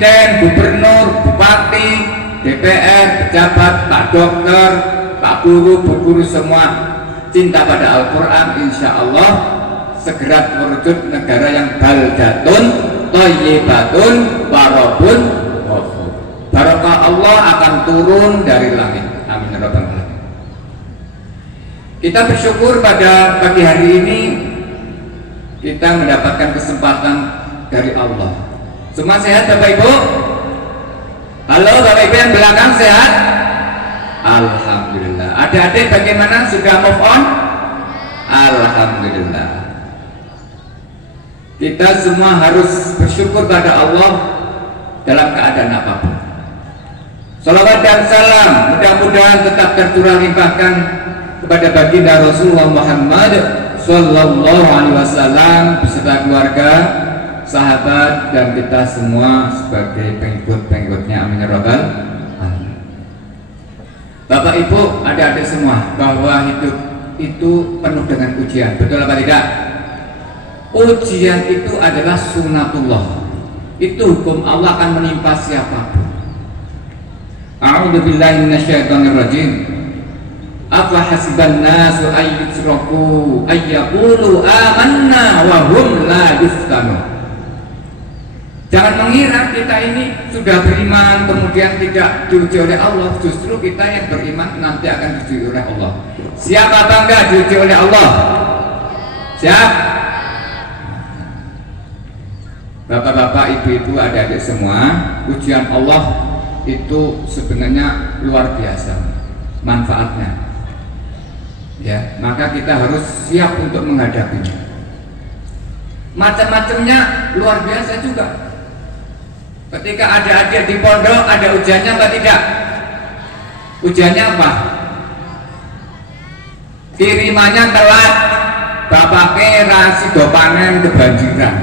presiden, gubernur, bupati, DPR, pejabat, Pak dokter, Pak guru, bu guru semua cinta pada Al-Quran, insya Allah segera merujuk negara yang baldatun, thayyibatun, warabun, ghafur. Barokah Allah akan turun dari langit. Amin ya rabbal alamin. Kita bersyukur pada pagi hari ini kita mendapatkan kesempatan dari Allah. Semua sehat Bapak Ibu? Halo Bapak Ibu yang belakang sehat? Alhamdulillah. Adik-adik bagaimana, sudah move on? Alhamdulillah. Kita semua harus bersyukur pada Allah dalam keadaan apapun. Salawat dan salam mudah-mudahan tetap tercurah limpahkan kepada baginda Rasulullah Muhammad Sallallahu Alaihi Wasallam beserta keluarga, sahabat, dan kita semua sebagai pengikut-pengikutnya. Amin ya rabbal alamin. Bapak Ibu, adik-adik semua, bahwa hidup itu penuh dengan ujian, betul apa tidak? Ujian itu adalah sunnatullah. Itu hukum Allah akan menimpa siapapun. A'udzubillahi minasyaitonir rajim. Afa hasiban nasu ayyutraku ayyaqulu amanna wa hum la yuftanun. Jangan mengira kita ini sudah beriman kemudian tidak diuji oleh Allah. Justru kita yang beriman nanti akan diuji oleh Allah. Siapa bangga diuji oleh Allah? Siap? Bapak-bapak, ibu-ibu, adik-adik semua, ujian Allah itu sebenarnya luar biasa manfaatnya. Ya, maka kita harus siap untuk menghadapinya. Macam-macamnya luar biasa juga. Ketika adik-adik di pondok ada ujiannya apa tidak? Ujiannya apa? Kirimannya telat, bapaknya rasido panen kebanjiran.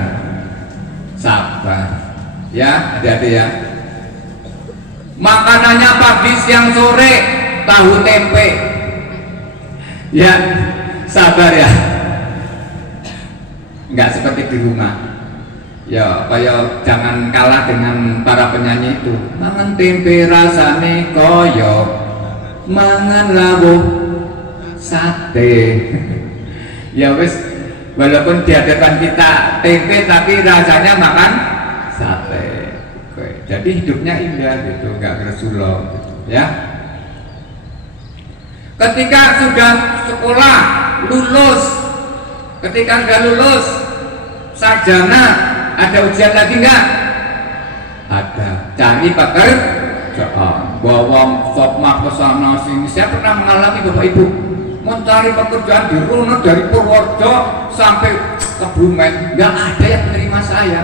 Sabar, ya adik-adik ya. Makanannya pagi, siang, sore, tahu tempe. Ya, sabar ya. Enggak seperti di rumah. Ya, kaya jangan kalah dengan para penyanyi itu. Mangan tempe rasane koyo mangan lawuh sate. Ya wis, walaupun di hadapan kita tempe tapi rasanya makan sate. Oke. Jadi hidupnya indah gitu, enggak gersulo gitu, ya. Ketika sudah sekolah, lulus, ketika sudah lulus, sarjana, ada ujian lagi enggak? Ada. Cari pekerjaan. Bawang sopma kesana sini. Saya pernah mengalami Bapak Ibu mencari pekerjaan di Rono dari Purworejo sampai Kebumen, nggak ada yang menerima saya.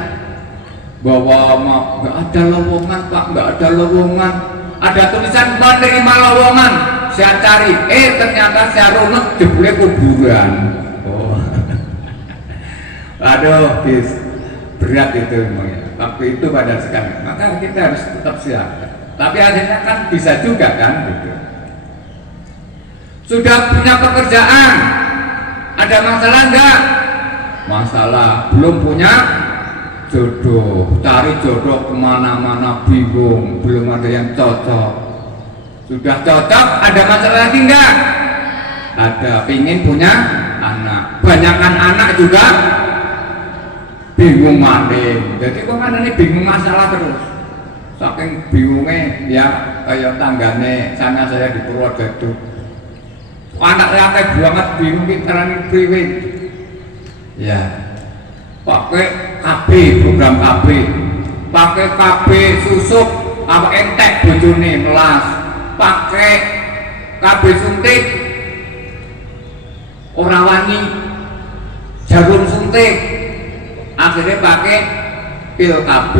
Bahwa nggak ada lowongan Pak, nggak ada lowongan. Ada tulisan menerima lowongan. Saya cari, ternyata saya runut jebule kuburan. Oh. Aduh, guys, berat itu memangnya. Waktu itu pada sekali. Maka kita harus tetap siap. Tapi akhirnya kan bisa juga kan gitu. Sudah punya pekerjaan, ada masalah enggak? Masalah, belum punya jodoh. Cari jodoh kemana-mana bingung, belum ada yang cocok. Sudah cocok, ada masalah lagi enggak? Ada, pingin punya anak. Banyakkan anak juga bingung manding. Jadi kok kan ini bingung masalah terus. Saking bingungnya ya kayak tanggane sana saya di Purworejo. Anaknya akeh banget bingung carane priwe. Ya. Pakai KB, program KB. Pakai KB susuk apa entek bojone melas. Pakai KB suntik ora wani. Jarum suntik. Akhirnya pakai pil KB.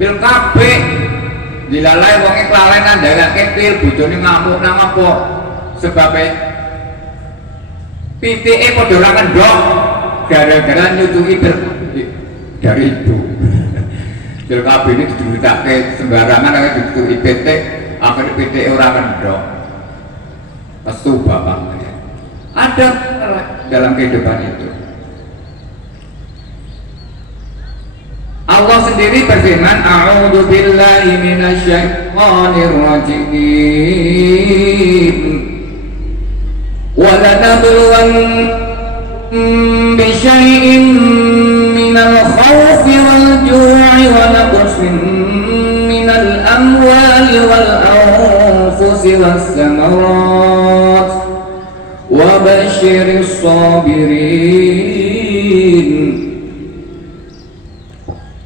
Pil KB dilalai wonge kelalenan dalake pil bojone ngamuk nang apa sebabnya PTE padha ora kendhok gara-gara nyucuki pil dari ibu. Pil KB ini diduritake sembarangan akhirnya ditutupi PT, akhirnya PTE ora kendhok. Pesu bapak ada dalam kehidupan itu. Allah sendiri berfirman, a'udzu billahi minasyaitonir rajim. Wa lanabluwannakum bisyai'in minal khawfi wal ju'i wa naqsin minal amwali wal anfusi was samarat wa basyiris sabirin.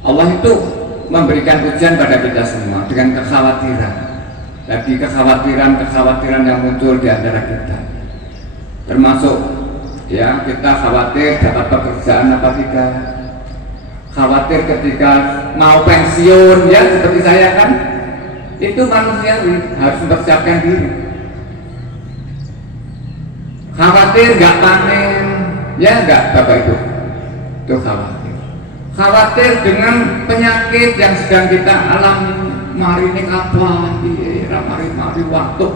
Allah itu memberikan ujian pada kita semua dengan kekhawatiran. Lagi kekhawatiran yang muncul di antara kita. Termasuk ya, kita khawatir dapat pekerjaan apa tidak. Khawatir ketika mau pensiun ya, seperti saya kan. Itu manusiawi, harus mempersiapkan diri. Khawatir nggak panen, ya nggak Bapak Ibu. Itu khawatir. Khawatir dengan penyakit yang sedang kita alami. Mari ini kapan? Mari waktu.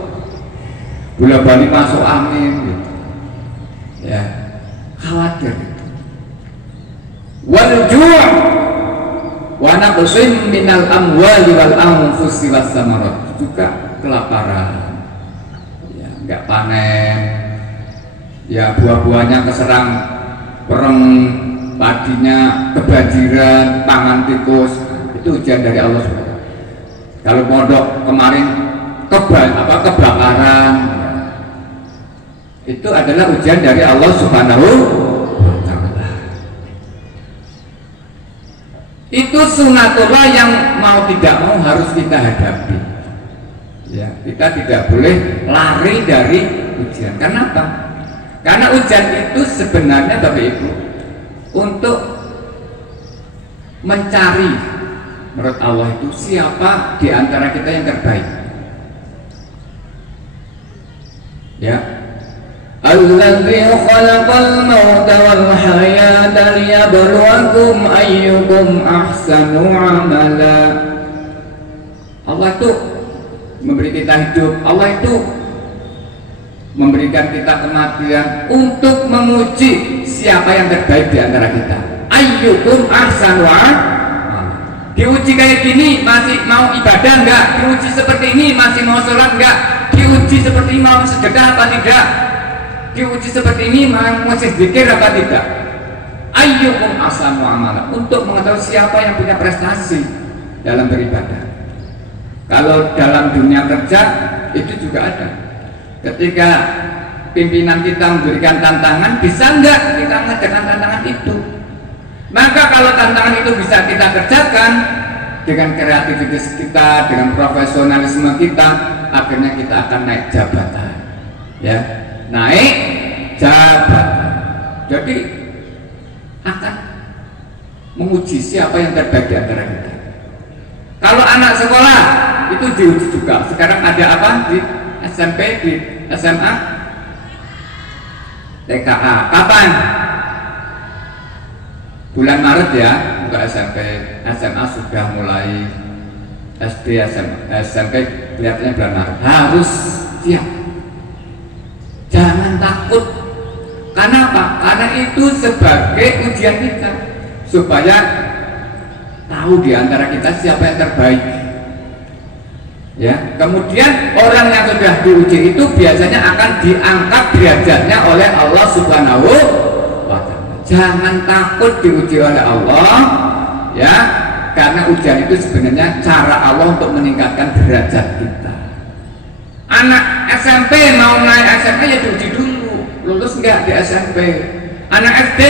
Bola balik masuk angin. Gitu. Ya, khawatir. Wal ju' wa naqsin minal amwali wal anfusi was samarat. Juga kelaparan. Ya, nggak panen. Ya, buah-buahnya keserang pereng, padinya kebanjiran, pangan tikus. Itu ujian dari Allah SWT. Kalau pondok kemarin kebakaran, itu adalah ujian dari Allah Subhanahu wa Ta'ala. Itu sunatullah yang mau tidak mau harus kita hadapi. Ya, kita tidak boleh lari dari ujian. Kenapa? Karena ujian itu sebenarnya Bapak Ibu untuk mencari menurut Allah itu siapa di antara kita yang terbaik. Ya. Alladzi khalaqal mauta wal hayata liyabluwakum ayyukum ahsanu amala. Allah itu memberi kita hidup. Allah itu memberikan kita kematian untuk menguji siapa yang terbaik di antara kita. Ayyukum ahsanu amala. Diuji kayak gini masih mau ibadah enggak? Diuji seperti ini masih mau sholat enggak? Diuji seperti ini mau sedekah apa tidak? Diuji seperti ini masih zikir apa tidak? Ayyukum ahsanu amala, untuk mengetahui siapa yang punya prestasi dalam beribadah. Kalau dalam dunia kerja itu juga ada. Ketika pimpinan kita memberikan tantangan, bisa enggak kita mengerjakan tantangan itu? Maka kalau tantangan itu bisa kita kerjakan dengan kreativitas kita, dengan profesionalisme kita, akhirnya kita akan naik jabatan, ya, naik jabatan. Jadi akan menguji siapa yang terbaik di antara kita. Kalau anak sekolah itu diuji juga. Sekarang ada apa di SMP, di SMA, TKA. Kapan? Bulan Maret ya, untuk SMP, SMA sudah mulai, SD, SMP kelihatannya bulan Maret. Harus siap, jangan takut. Karena apa? Karena itu sebagai ujian kita, supaya tahu di antara kita siapa yang terbaik. Ya, kemudian orang yang sudah diuji itu biasanya akan diangkat derajatnya oleh Allah Subhanahu wa Ta'ala. Jangan takut diuji oleh Allah, ya, karena ujian itu sebenarnya cara Allah untuk meningkatkan derajat kita. Anak SMP mau naik SMA ya diuji dulu, lulus enggak di SMP. Anak SD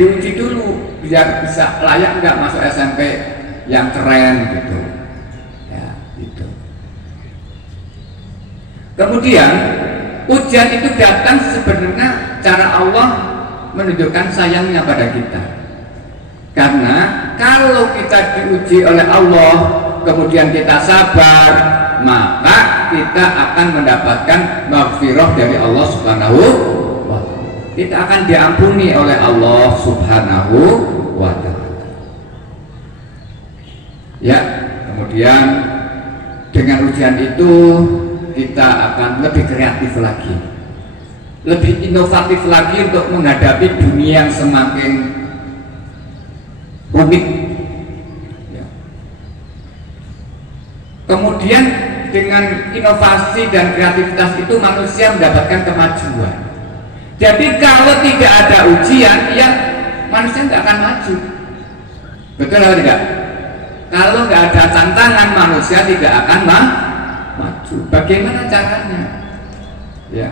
diuji dulu biar bisa layak enggak masuk SMP yang keren gitu. Ya, gitu. Kemudian ujian itu datang sebenarnya cara Allah menunjukkan sayangnya pada kita. Karena kalau kita diuji oleh Allah kemudian kita sabar, maka kita akan mendapatkan maghfirah dari Allah Subhanahu wa Ta'ala. Kita akan diampuni oleh Allah Subhanahu wa Ta'ala. Ya, kemudian dengan ujian itu kita akan lebih kreatif lagi, lebih inovatif lagi untuk menghadapi dunia yang semakin rumit, Kemudian dengan inovasi dan kreativitas itu manusia mendapatkan kemajuan. Jadi kalau tidak ada ujian, ya manusia nggak akan maju. Betul atau tidak? Kalau nggak ada tantangan, manusia tidak akan maju. Bagaimana caranya? Ya,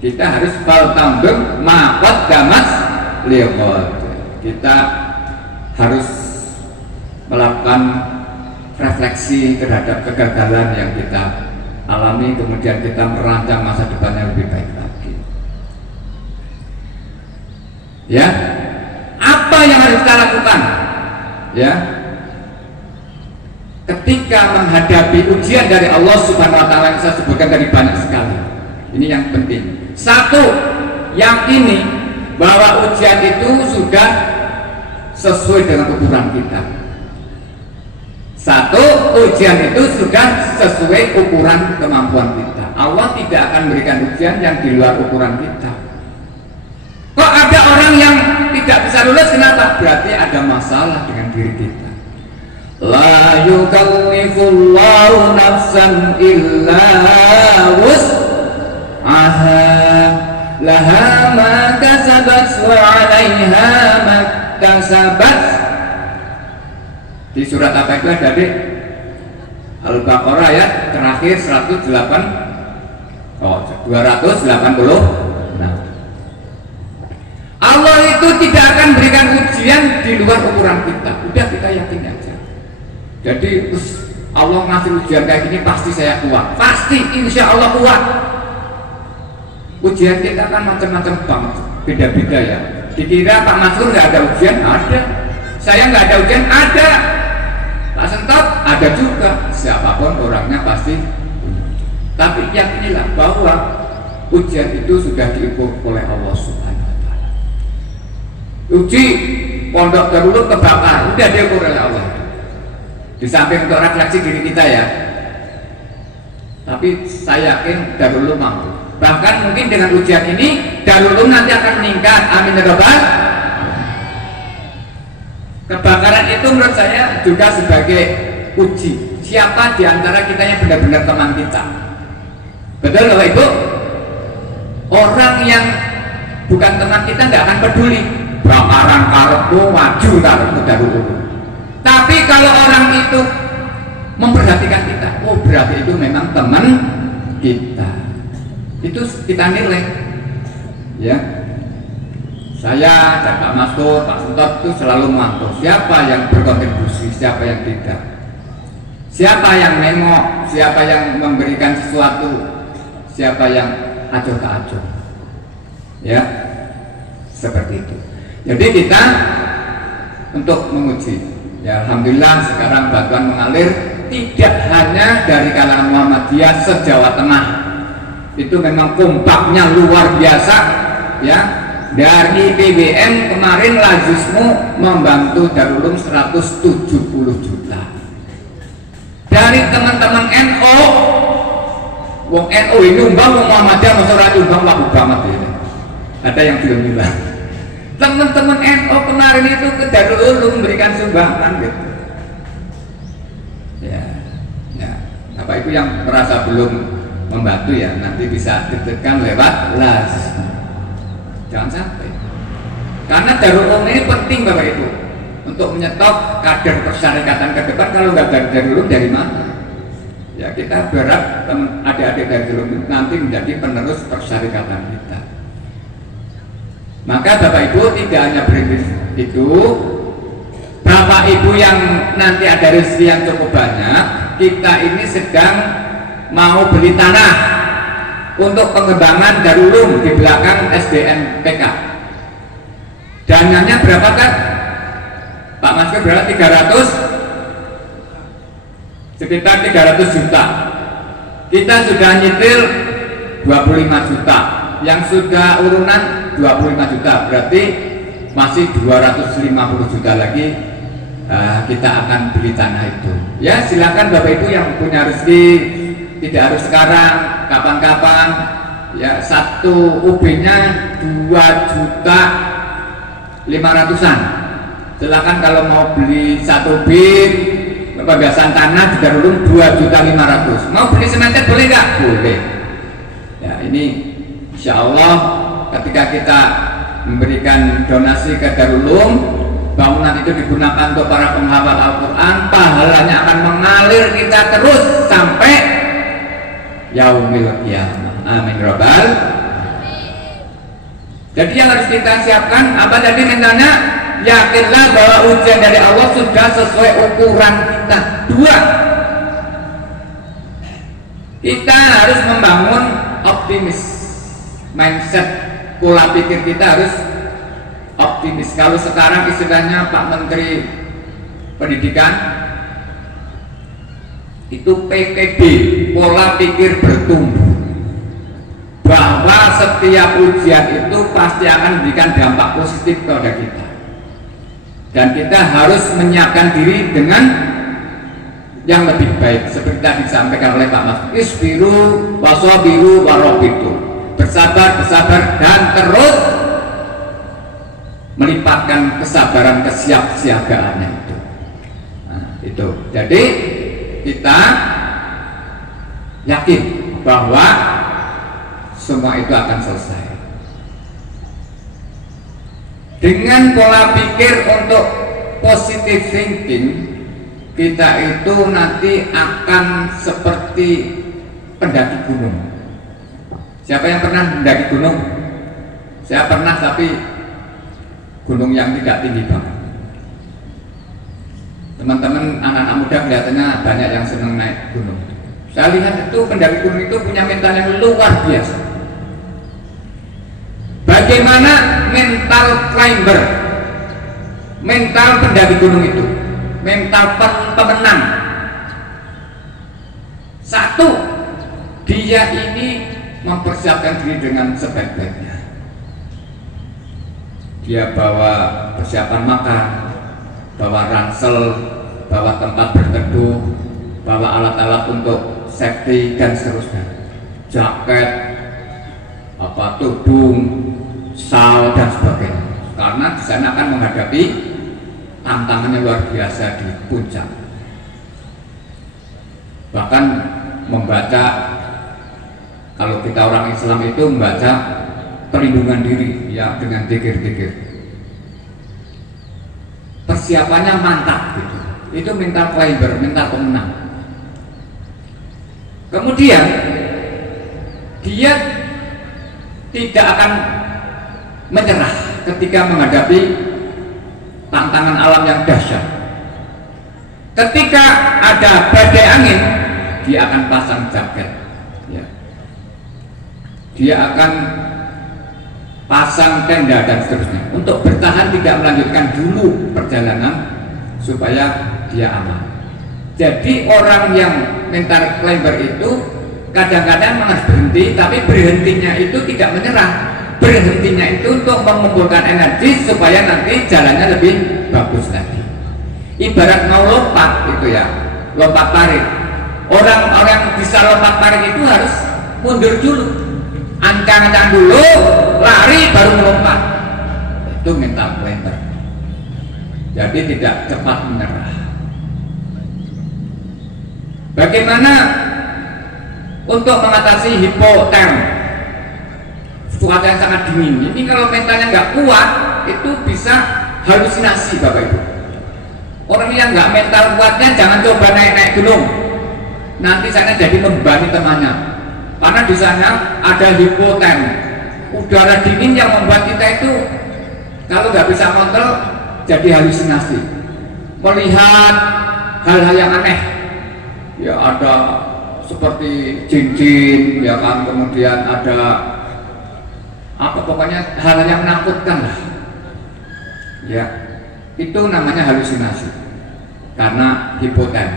kita harus faltambung maqad damas liqad. Kita harus melakukan refleksi terhadap kegagalan yang kita alami, kemudian kita merancang masa depan yang lebih baik lagi. Ya, apa yang harus kita lakukan? Ya, ketika menghadapi ujian dari Allah Subhanahu Wa Taala yang saya sebutkan tadi banyak sekali. Ini yang penting. Satu, yakini bahwa ujian itu sudah sesuai dengan ukuran kita. Satu, ujian itu sudah sesuai ukuran kemampuan kita. Allah tidak akan memberikan ujian yang di luar ukuran kita. Kok ada orang yang tidak bisa lulus, kenapa? Berarti ada masalah dengan diri kita. La yukallifullahu nafsan illa wus'aha laha ma kasabat wa 'alaiha ma kasabat. Di surat apa itu ada, Dek? Al-Baqarah ya, terakhir 286. Allah itu tidak akan berikan ujian di luar ukuran kita. Udah, kita yakin aja. Jadi Allah ngasih ujian kayak gini pasti saya kuat. Pasti, insya Allah kuat. Ujian kita kan macam-macam banget, beda-beda ya. Dikira Pak Masrur nggak ada ujian? Ada. Saya nggak ada ujian? Ada. Pak Sentop ada juga. Siapapun orangnya pasti. Tapi yakinilah bahwa ujian itu sudah diukur oleh Allah Subhanahu Wa Taala. Uji pondok Darul kebakar, udah diukur oleh Allah. Di samping untuk refleksi diri kita ya. Tapi saya yakin Darul mampu. Bahkan mungkin dengan ujian ini Darul nanti akan meningkat. Amin ya rabbal. Kebakaran itu menurut saya juga sebagai uji. Siapa di antara kita yang benar-benar teman kita? Betul Bapak Ibu? Orang yang bukan teman kita nggak akan peduli. Bakaran karepmu maju karepmu Darul. Tapi kalau orang itu memperhatikan kita, oh berarti itu memang teman kita. Itu kita nilai. Ya. Saya dan Pak Mastur, Pak Sentop itu selalu memantau siapa yang berkontribusi, siapa yang tidak, siapa yang nengok, siapa yang memberikan sesuatu, siapa yang acuh tak acuh, ya seperti itu. Jadi kita untuk menguji, ya Alhamdulillah sekarang bantuan mengalir tidak hanya dari kalangan Muhammadiyah se-Jawa Tengah, itu memang kompaknya luar biasa, ya. Dari BBM kemarin Lazismu membantu Darul 170 juta. Dari teman-teman NU, wong NU ini nyumbang, wong Muhammadiyah masyarakat nyumbang laku banget ini. Ada yang belum nyumbang. Teman-teman NU kemarin itu ke Darul memberikan sumbangan gitu. Ya, Bapak Ibu yang merasa belum membantu ya nanti bisa ditekan lewat Lazismu. Jangan sampai, karena Darul ini penting Bapak Ibu untuk menyetop kader persyarikatan ke depan. Kalau nggak dari Darul dari mana? Ya kita berharap adik-adik dari Darul nanti menjadi penerus persyarikatan kita. Maka Bapak Ibu tidak hanya berhenti itu, Bapak Ibu yang nanti ada rezeki yang cukup banyak, kita ini sedang mau beli tanah untuk pengembangan Darul di belakang SDNPK. Dananya berapa kan? Pak Mas berapa? 300, sekitar 300 juta. Kita sudah nyetil 25 juta, yang sudah urunan 25 juta, berarti masih 250 juta lagi. Kita akan beli tanah itu. Ya silakan Bapak Ibu yang punya rezeki, tidak harus sekarang, kapan-kapan, ya satu UB-nya 2.500.000. Silakan kalau mau beli satu bin pembebasan tanah di Darulum 2.500.000. Mau beli semeter boleh nggak? Boleh. Ya ini insya Allah ketika kita memberikan donasi ke Darulum, bangunan itu digunakan untuk para penghafal Al-Quran, pahalanya akan mengalir kita terus sampai yaumil qiyamah. Amin robbal. Jadi yang harus kita siapkan apa tadi mintanya? Yakinlah bahwa ujian dari Allah sudah sesuai ukuran kita. 2, kita harus membangun optimis, mindset, pola pikir kita harus optimis. Kalau sekarang istilahnya Pak Menteri Pendidikan itu PPB, pola pikir bertumbuh, bahwa setiap ujian itu pasti akan memberikan dampak positif kepada kita, dan kita harus menyiapkan diri dengan yang lebih baik seperti tadi disampaikan oleh Pak Mas. Isbiru wasabiru warobitu, bersabar dan terus melipatkan kesabaran kesiapsiagaannya itu. Nah, itu. Jadi kita yakin bahwa semua itu akan selesai. Dengan pola pikir untuk positive thinking, kita itu nanti akan seperti pendaki gunung. Siapa yang pernah mendaki gunung? Saya pernah, tapi gunung yang tidak tinggi banget. Teman-teman anak-anak muda kelihatannya banyak yang senang naik gunung. Saya lihat itu pendaki gunung itu punya mental yang luar biasa. Bagaimana mental climber, mental pendaki gunung itu, mental pemenang. Satu, dia ini mempersiapkan diri dengan sebaik-baiknya. Dia bawa persiapan makan, bawa ransel, bawa tempat berteduh, bawa alat-alat untuk safety dan seterusnya, jaket, tudung, sal dan sebagainya. Karena di sana akan menghadapi tantangannya luar biasa di puncak. Bahkan membaca, kalau kita orang Islam itu membaca perlindungan diri ya dengan zikir-zikir. Persiapannya mantap gitu. Itu mental climber, mental pemenang. Kemudian dia tidak akan menyerah ketika menghadapi tantangan alam yang dahsyat. Ketika ada badai angin, dia akan pasang jaket ya. Dia akan pasang tenda dan seterusnya untuk bertahan, tidak melanjutkan dulu perjalanan supaya dia aman. Jadi orang yang mental climber itu kadang-kadang harus berhenti, tapi berhentinya itu tidak menyerah. Berhentinya itu untuk mengumpulkan energi supaya nanti jalannya lebih bagus lagi. Ibarat mau lompat itu ya, lompat tarik. Orang-orang bisa lompat tarik itu harus mundur dulu, ancang-ancang dulu, lari baru melompat. Itu mental climber. Jadi tidak cepat menyerah. Bagaimana untuk mengatasi hipoterm, cuaca yang sangat dingin? Ini kalau mentalnya nggak kuat, itu bisa halusinasi, Bapak Ibu. Orang yang nggak mental kuatnya jangan coba naik-naik gunung. Nanti sana jadi membebani temannya. Karena di sana ada hipoterm, udara dingin yang membuat kita itu kalau nggak bisa kontrol jadi halusinasi, melihat hal-hal yang aneh. Ya ada seperti jin-jin, ya kan, kemudian ada apa, pokoknya hal yang menakutkan lah. Ya, itu namanya halusinasi karena hipoterm.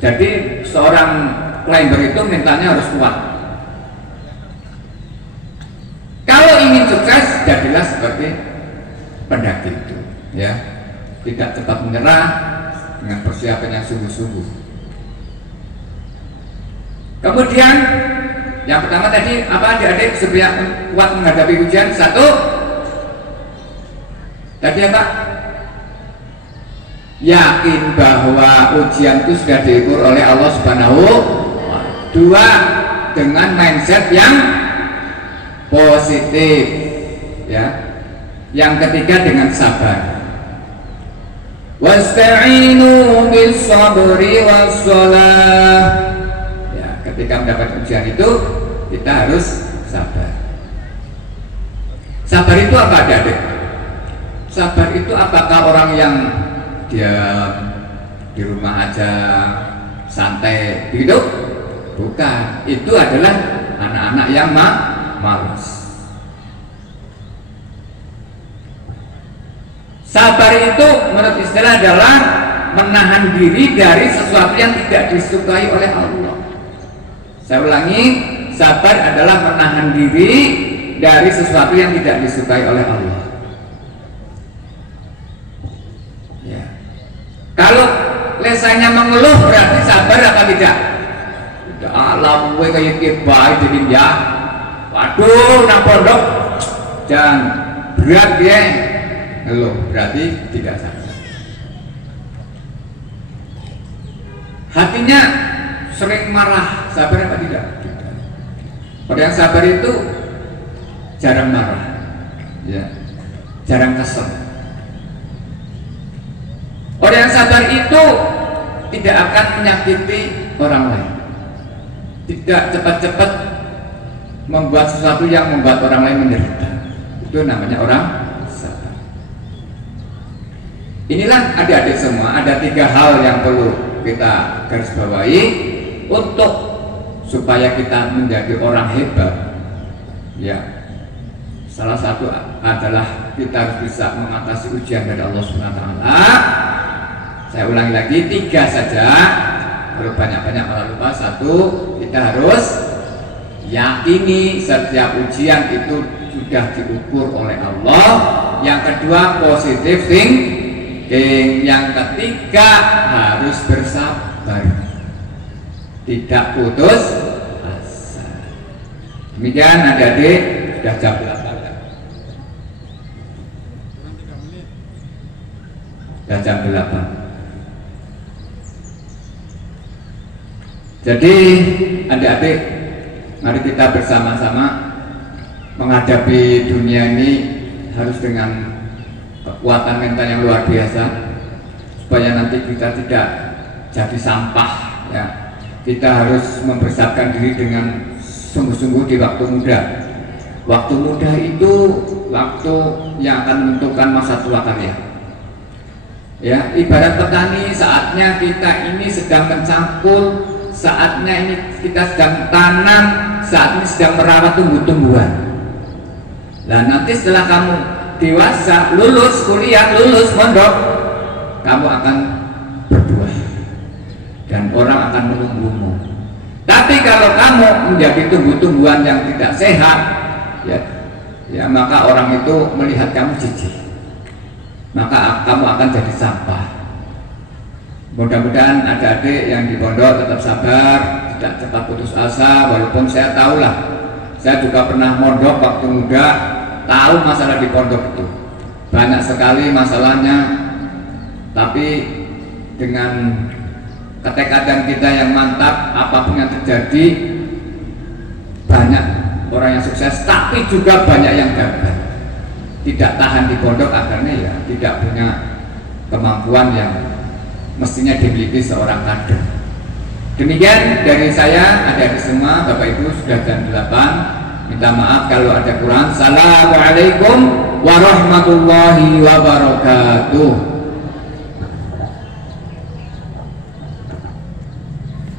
Jadi seorang climber itu mentalnya harus kuat. Kalau ingin sukses, jadilah seperti pendaki itu, ya, tidak cepat menyerah dengan persiapan yang sungguh-sungguh. Kemudian yang pertama tadi apa, adik-adik supaya kuat menghadapi ujian? Satu, tadi apa? yakin bahwa ujian itu sudah diukur oleh Allah Subhanahu wa Ta'ala. 2, dengan mindset yang positif, ya. Yang ketiga dengan sabar. Wasta'inu bis sabri was shalah. Ya, ketika mendapat ujian itu kita harus sabar. Sabar itu apa, Adik? Sabar itu apakah orang yang diam di rumah aja santai begitu? Bukan. Itu adalah anak-anak yang malas. Sabar itu menurut istilah adalah menahan diri dari sesuatu yang tidak disukai oleh Allah. Saya ulangi, sabar adalah menahan diri dari sesuatu yang tidak disukai oleh Allah. Ya. Kalau lesannya mengeluh berarti sabar apa tidak? Tidak. Alam gue kayak baik jadi ya. Waduh, nak pondok jangan berat dia. Ngeluh berarti tidak sabar. Hatinya sering marah, sabar apa tidak? Tidak. Orang yang sabar itu jarang marah, ya, jarang kesel. Orang yang sabar itu tidak akan menyakiti orang lain, tidak cepat-cepat membuat sesuatu yang membuat orang lain menderita. Itu namanya orang sabar. Inilah adik-adik semua, ada 3 hal yang perlu kita garis bawahi untuk supaya kita menjadi orang hebat. Ya, salah satu adalah kita harus bisa mengatasi ujian dari Allah Subhanahu wa Ta'ala. Saya ulangi lagi, 3 saja. Kalau banyak-banyak malah lupa. 1, kita harus yakini setiap ujian itu sudah diukur oleh Allah. Yang kedua, positive thinking. Yang ketiga, harus bersabar, tidak putus asa. Demikian adik-adik, sudah jam 8. Sudah jam 8. Jadi adik-adik, mari kita bersama-sama menghadapi dunia ini harus dengan kekuatan mental yang luar biasa, supaya nanti kita tidak jadi sampah, ya. Kita harus mempersiapkan diri dengan sungguh-sungguh di waktu muda. Waktu muda itu waktu yang akan menentukan masa tua kalian. Ya, ibarat petani, saatnya kita ini sedang mencangkul, saatnya ini kita sedang tanam, saat ini sedang merawat tumbuh-tumbuhan. Nah, nanti setelah kamu dewasa, lulus kuliah, lulus mondok, kamu akan berbuah dan orang akan menunggumu. Tapi kalau kamu menjadi tumbuh-tumbuhan yang tidak sehat, ya maka orang itu melihat kamu jijik, maka kamu akan jadi sampah. Mudah-mudahan adik-adik yang di pondok tetap sabar, tidak cepat putus asa. Walaupun saya tahulah, saya juga pernah mondok waktu muda, tahu masalah di pondok itu banyak sekali masalahnya, tapi dengan ketekadaan kita yang mantap, apapun yang terjadi, banyak orang yang sukses, tapi juga banyak yang gagal, tidak tahan di pondok akhirnya ya tidak punya kemampuan yang mestinya dimiliki seorang kader. Demikian dari saya, adik-adik semua, Bapak Ibu, sudah jam 8. Minta maaf kalau ada kurang. Assalamualaikum warahmatullahi wabarakatuh.